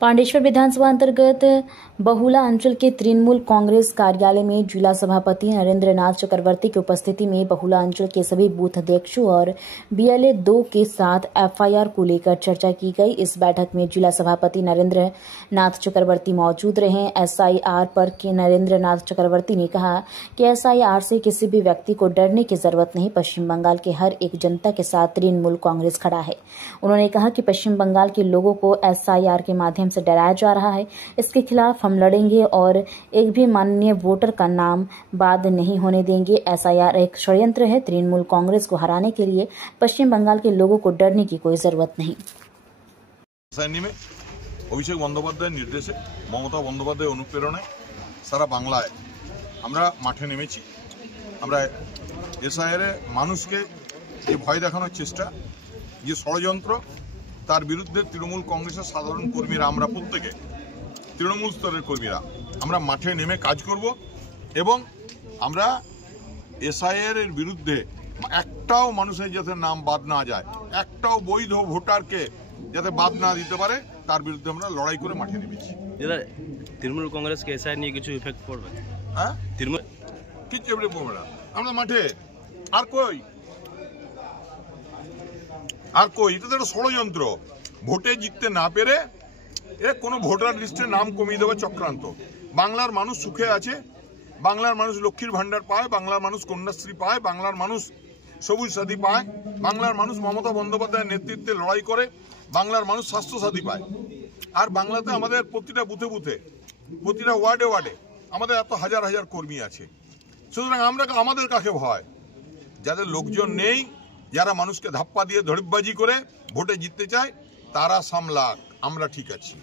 पांडेश्वर विधानसभा अंतर्गत बहुला अंचल के तृणमूल कांग्रेस कार्यालय में जिला सभापति नरेंद्र नाथ चक्रवर्ती की उपस्थिति में बहुला अंचल के सभी बूथ अध्यक्षों और बीएलए 2 के साथ एफआईआर को लेकर चर्चा की गई। इस बैठक में जिला सभापति नरेंद्र नाथ चक्रवर्ती मौजूद रहे। एसआईआर पर के नरेंद्र नाथ चक्रवर्ती ने कहा कि एसआईआर से किसी भी व्यक्ति को डरने की जरूरत नहीं। पश्चिम बंगाल के हर एक जनता के साथ तृणमूल कांग्रेस खड़ा है। उन्होंने कहा कि पश्चिम बंगाल के लोगों को एसआईआर के माध्यम से डराया जा रहा है। इसके खिलाफ हम लड़ेंगे और एक भी माननीय वोटर का नाम बाद नहीं होने देंगे। एसआईआर एक षड्यंत्र है। तृणमूल कांग्रेस को हराने के लिए पश्चिम बंगाल के लोगों को डरने की कोई जरूरत नहीं। অভিষেক বন্দ্যোপাধ্যায়ের নির্দেশে মমতা বন্দ্যোপাধ্যায়ের অনুপ্রেরণায় সারা বাংলায় আমরা মাঠে নেমেছি। আমরা এসআইআর মানুষকে যে ভয় দেখানোর চেষ্টা, যে ষড়যন্ত্র, তার বিরুদ্ধে তৃণমূল কংগ্রেসের সাধারণ কর্মীরা, আমরা প্রত্যেকে তৃণমূল স্তরের কর্মীরা আমরা মাঠে নেমে কাজ করব এবং আমরা এসআইআর এর বিরুদ্ধে একটাও মানুষের যাতে নাম বাদ না যায়, একটাও বৈধ ভোটারকে যাতে বাদ না দিতে পারে, তার বিরুদ্ধে আমরা লড়াই করে মাঠে নেমেছি। তৃণমূল কংগ্রেস কে এসআইআর নিয়ে কিছু ইফেক্ট পড়বে? হ্যাঁ, তৃণমূল কিছু এবারে পড়বে না। আমরা মাঠে আর কই এটা তো একটা ষড়যন্ত্র। ভোটে জিততে না পেরে কোনো ভোটার লিস্টে নাম কমিয়ে দেওয়ার চক্রান্ত। বাংলার মানুষ সুখে আছে, বাংলার মানুষ লক্ষ্মীর ভান্ডার পায়, বাংলার মানুষ কন্যাশ্রী পায়, বাংলার মানুষ সবুজ সাথী পায়, বাংলার মানুষ মমতা বন্দ্যোপাধ্যায়ের নেতৃত্বে লড়াই করে, বাংলার মানুষ স্বাস্থ্য সাথী পায়। আর বাংলাতে আমাদের প্রতিটা বুথে বুথে, প্রতিটা ওয়ার্ডে ওয়ার্ডে আমাদের এত হাজার হাজার কর্মী আছে। সুতরাং আমাদের কাকে ভয়? যাদের লোকজন নেই, যারা মানুষকে ধাপ্পা দিয়ে ধরিবাজি করে ভোটে জিততে চায়, তারা সামলাক, আমরা ঠিক আছি।